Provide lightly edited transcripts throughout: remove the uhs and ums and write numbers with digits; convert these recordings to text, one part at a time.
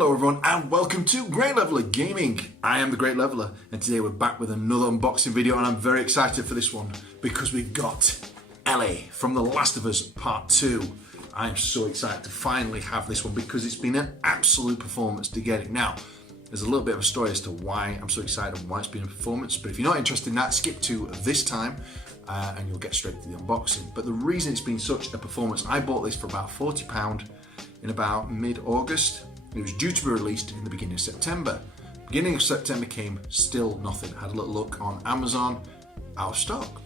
Hello everyone and welcome to Great Leveler Gaming. I am the Great Leveler and today we're back with another unboxing video and I'm very excited for this one because we've got Ellie from The Last of Us Part 2. I am so excited to finally have this one because it's been an absolute performance to get it. Now, there's a little bit of a story as to why I'm so excited and why it's been a performance, but if you're not interested in that, skip to this time and you'll get straight to the unboxing. But the reason it's been such a performance, I bought this for about £40 in about mid-August. It was due to be released in the beginning of September. Beginning of September came, still nothing. Had a little look on Amazon, out of stock.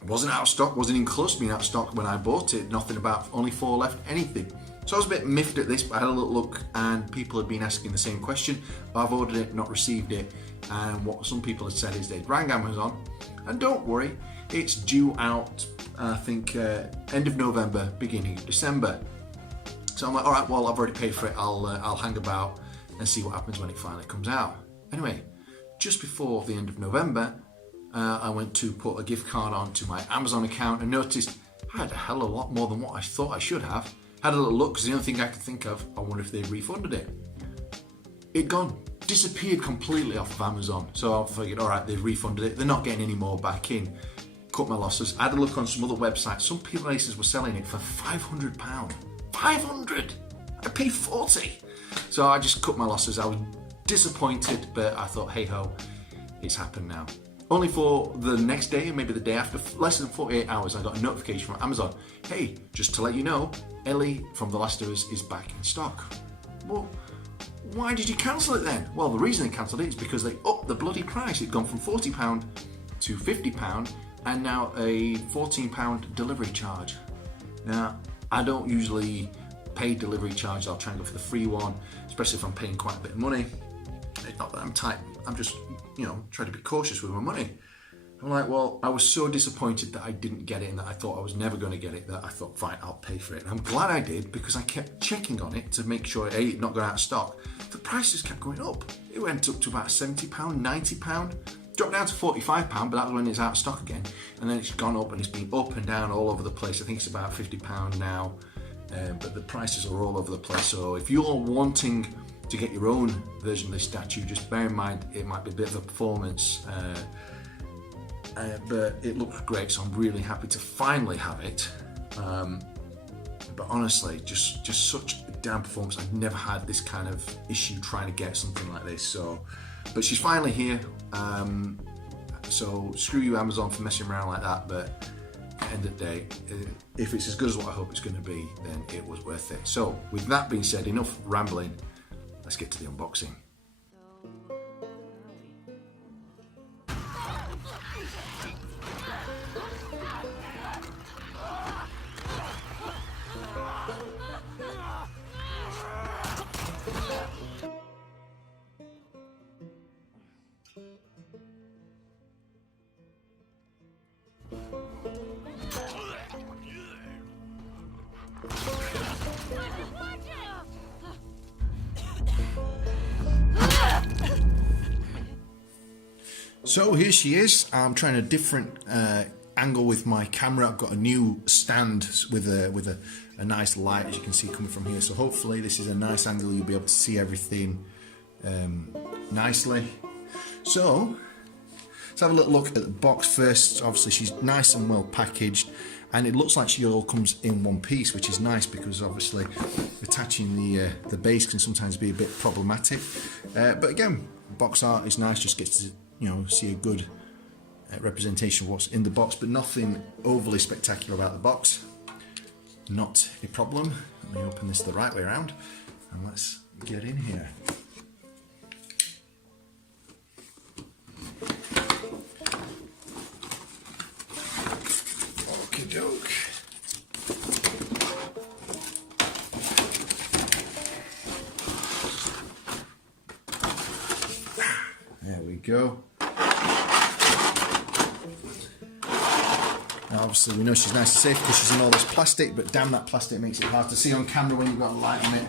It wasn't out of stock, wasn't even close to being out of stock when I bought it. Nothing about, only 4 left, anything. So I was a bit miffed at this, but I had a little look and people had been asking the same question. I've ordered it, not received it. And what some people had said is they'd rang Amazon. And don't worry, it's due out, I think, end of November, beginning of December. So I'm like, all right, well, I've already paid for it. I'll hang about and see what happens when it finally comes out. Anyway, just before the end of November, I went to put a gift card onto my Amazon account and noticed I had a hell of a lot more than what I thought I should have. Had a little look because the only thing I could think of, I wonder if they refunded it. It'd gone, disappeared completely off of Amazon. So I figured, all right, they've refunded it. They're not getting any more back in. Cut my losses. I had a look on some other websites. Some places were selling it for £500. 500! I paid 40. So I just cut my losses. I was disappointed, but I thought, hey ho, it's happened now. Only for the next day, maybe the day after, less than 48 hours, I got a notification from Amazon. Hey, just to let you know, Ellie from The Last of Us is back in stock. Well, why did you cancel it then? Well, the reason they cancelled it is because they upped the bloody price. It'd gone from £40 to £50 and now a £14 delivery charge. Now, I don't usually pay delivery charge. I'll try and go for the free one, especially if I'm paying quite a bit of money. It's not that I'm tight. I'm just, trying to be cautious with my money. I'm like, well, I was so disappointed that I didn't get it and that I thought I was never going to get it that I thought, fine, I'll pay for it. And I'm glad I did because I kept checking on it to make sure it not going out of stock. The prices kept going up. It went up to about £70, £90. Dropped down to £45, but that was when it's out of stock again. And then it's gone up and it's been up and down all over the place. I think it's about £50 now, but the prices are all over the place. So if you're wanting to get your own version of this statue, just bear in mind it might be a bit of a performance, but it looks great. So I'm really happy to finally have it. But honestly, just such a damn performance. I've never had this kind of issue trying to get something like this. So. But she's finally here, so screw you Amazon for messing around like that, but at the end of the day, if it's as good as what I hope it's going to be, then it was worth it. So with that being said, enough rambling, let's get to the unboxing. So here she is. I'm trying a different angle with my camera. I've got a new stand with a nice light, as you can see, coming from here. So hopefully this is a nice angle. You'll be able to see everything nicely. So let's have a little look at the box first. Obviously she's nice and well packaged, and it looks like she all comes in one piece, which is nice because obviously attaching the base can sometimes be a bit problematic. But again, box art is nice. Just gets to see a good representation of what's in the box, but nothing overly spectacular about the box. Not a problem. Let me open this the right way around and let's get in here. Okie doke. There we go. Now obviously we know she's nice and safe because she's in all this plastic, but damn, that plastic makes it hard to see on camera when you've got a light on it.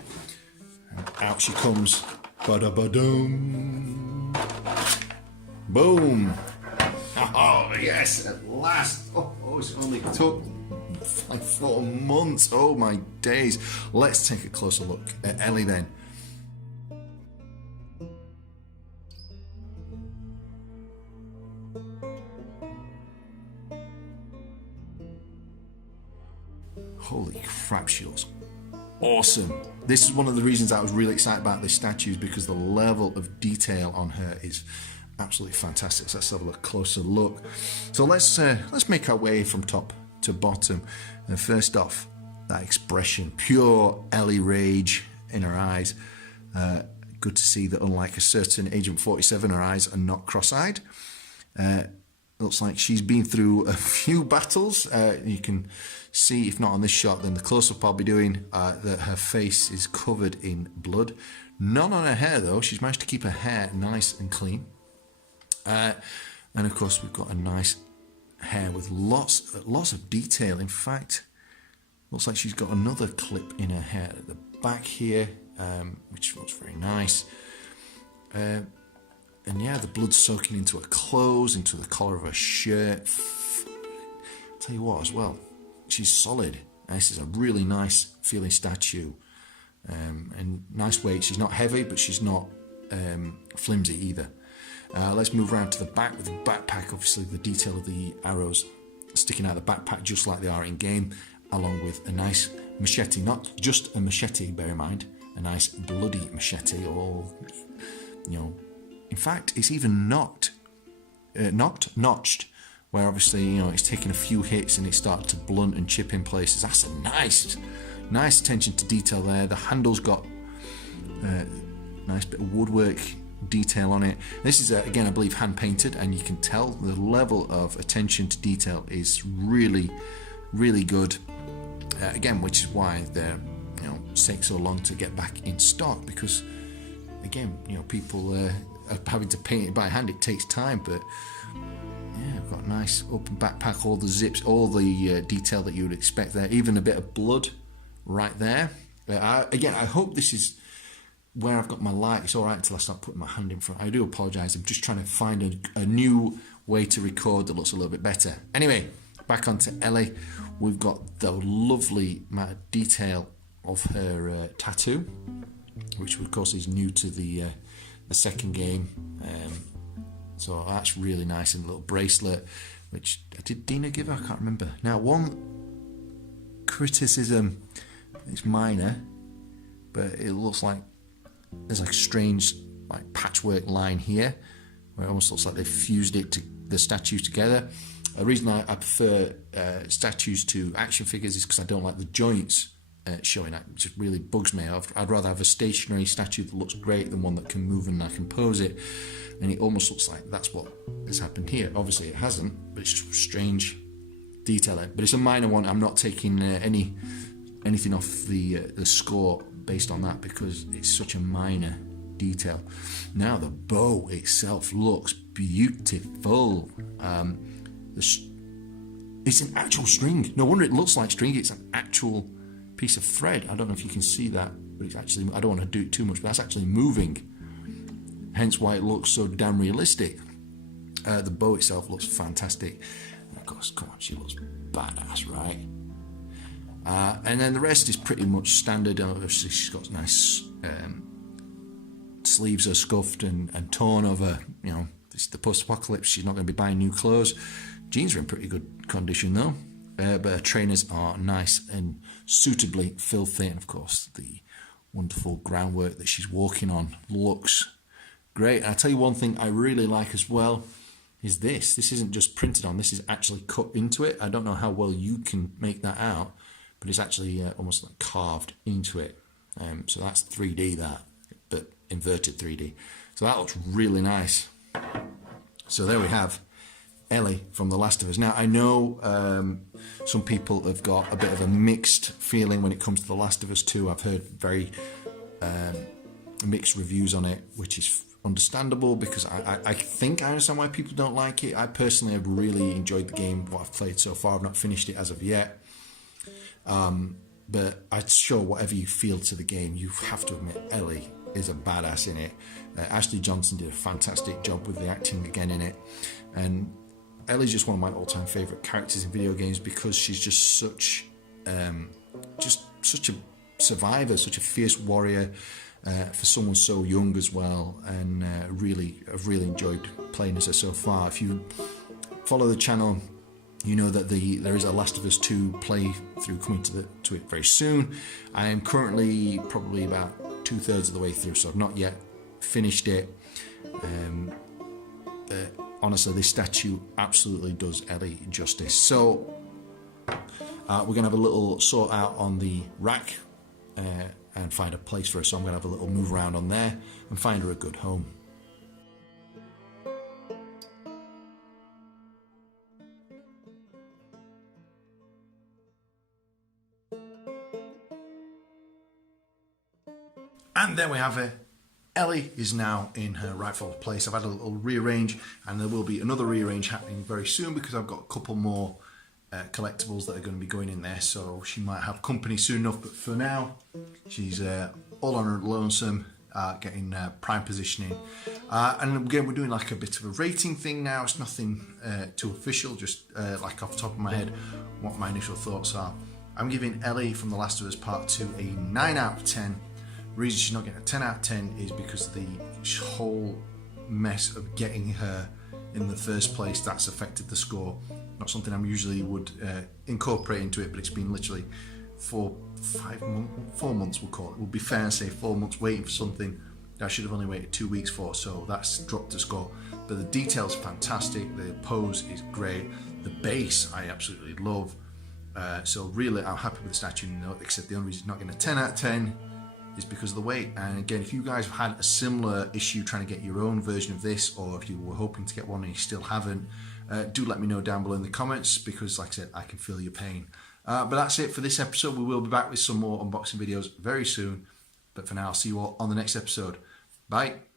And out she comes. Ba-da-ba-dum. Boom. Oh yes, at last. Oh, it's only took like 4 months. Oh my days. Let's take a closer look at Ellie then. holy crap, she looks awesome. This is one of the reasons I was really excited about this statue, is because the level of detail on her is absolutely fantastic. So let's have a closer look. So let's make our way from top to bottom. And first off, that expression, pure Ellie rage in her eyes. Good to see that, unlike a certain Agent 47, her eyes are not cross-eyed. Looks like she's been through a few battles. You can see, if not on this shot, then the close-up I'll be doing, that her face is covered in blood. None on her hair, though. She's managed to keep her hair nice and clean. And of course, we've got a nice hair with lots of detail. In fact, looks like she's got another clip in her hair at the back here, which looks very nice. And yeah, the blood's soaking into her clothes, into the collar of her shirt. Tell you what, as well, she's solid. This is a really nice feeling statue, and nice weight. She's not heavy, but she's not flimsy either. Let's move around to the back with the backpack. Obviously, the detail of the arrows sticking out of the backpack, just like they are in game, along with a nice machete. Not just a machete, bear in mind, a nice bloody machete, or in fact, it's even notched, where obviously, it's taken a few hits and it started to blunt and chip in places. That's a nice attention to detail there. The handle's got a nice bit of woodwork detail on it. This is, again, I believe hand painted, and you can tell the level of attention to detail is really, really good. Again, which is why they're, take so long to get back in stock, because, again, people having to paint it by hand. It takes time, but yeah, I've got a nice open backpack, all the zips, all the detail that you would expect there, even a bit of blood right there. Again, I hope this is where I've got my light. It's alright until I start putting my hand in front. I do apologise, I'm just trying to find a new way to record that looks a little bit better. Anyway, back onto Ellie. We've got the lovely amount of detail of her tattoo, which of course is new to the second game, so that's really nice. And a little bracelet, which did Dina give her? I can't remember now. One criticism, it's minor, but it looks like there's like a strange patchwork line here, where it almost looks like they've fused the statues together. The reason I prefer statues to action figures is because I don't like the joints showing. It just really bugs me. I'd rather have a stationary statue that looks great than one that can move and I can pose it. And it almost looks like that's what has happened here. Obviously it hasn't, but it's just strange detailing. But it's a minor one. I'm not taking anything off the score based on that, because it's such a minor detail. Now the bow itself looks beautiful. It's an actual string. No wonder it looks like string. It's an actual piece of thread. I don't know if you can see that, but it's actually, I don't want to do it too much, but that's actually moving. Hence why it looks so damn realistic. The bow itself looks fantastic. And of course, come on, she looks badass, right? And then the rest is pretty much standard. Obviously, she's got nice sleeves are scuffed and torn over. It's the post-apocalypse. She's not going to be buying new clothes. Jeans are in pretty good condition though. But her trainers are nice and suitably filthy. And of course, the wonderful groundwork that she's walking on looks great. And I'll tell you one thing I really like as well is this. This isn't just printed on. This is actually cut into it. I don't know how well you can make that out, but it's actually almost like carved into it. So that's 3D, that, but inverted 3D. So that looks really nice. So there we have Ellie from The Last of Us. Now, I know some people have got a bit of a mixed feeling when it comes to The Last of Us 2. I've heard very mixed reviews on it, which is understandable, because I think I understand why people don't like it. I personally have really enjoyed the game, what I've played so far. I've not finished it as of yet. But I'm sure whatever you feel to the game, you have to admit Ellie is a badass in it. Ashley Johnson did a fantastic job with the acting again in it. And Ellie's just one of my all-time favourite characters in video games, because she's just such a survivor, such a fierce warrior for someone so young as well. And I've really enjoyed playing as her so far. If you follow the channel, you know that there is a Last of Us 2 playthrough coming to it very soon. I am currently probably about 2/3 of the way through, so I've not yet finished it. Honestly, this statue absolutely does Ellie justice. So we're going to have a little sort out on the rack and find a place for her. So I'm going to have a little move around on there and find her a good home. And there we have her. Ellie is now in her rightful place. I've had a little rearrange, and there will be another rearrange happening very soon because I've got a couple more collectibles that are going to be going in there, so she might have company soon enough. But for now, she's all on her lonesome, getting prime positioning. And again, we're doing like a bit of a rating thing now. It's nothing too official, just like off the top of my head, what my initial thoughts are. I'm giving Ellie from The Last of Us Part 2 a 9 out of 10. The reason she's not getting a 10 out of 10 is because of the whole mess of getting her in the first place. That's affected the score. Not something I usually would incorporate into it, but it's been literally 4 months, we'll call it. We'll be fair and say 4 months waiting for something that I should have only waited 2 weeks for, so that's dropped the score. But the detail's fantastic, the pose is great, the bass I absolutely love. So really, I'm happy with the statue, except the only reason it's not getting a 10 out of 10 is because of the weight. And again, if you guys have had a similar issue trying to get your own version of this, or if you were hoping to get one and you still haven't, do let me know down below in the comments, because like I said, I can feel your pain. But that's it for this episode. We will be back with some more unboxing videos very soon, but for now, I'll see you all on the next episode. Bye.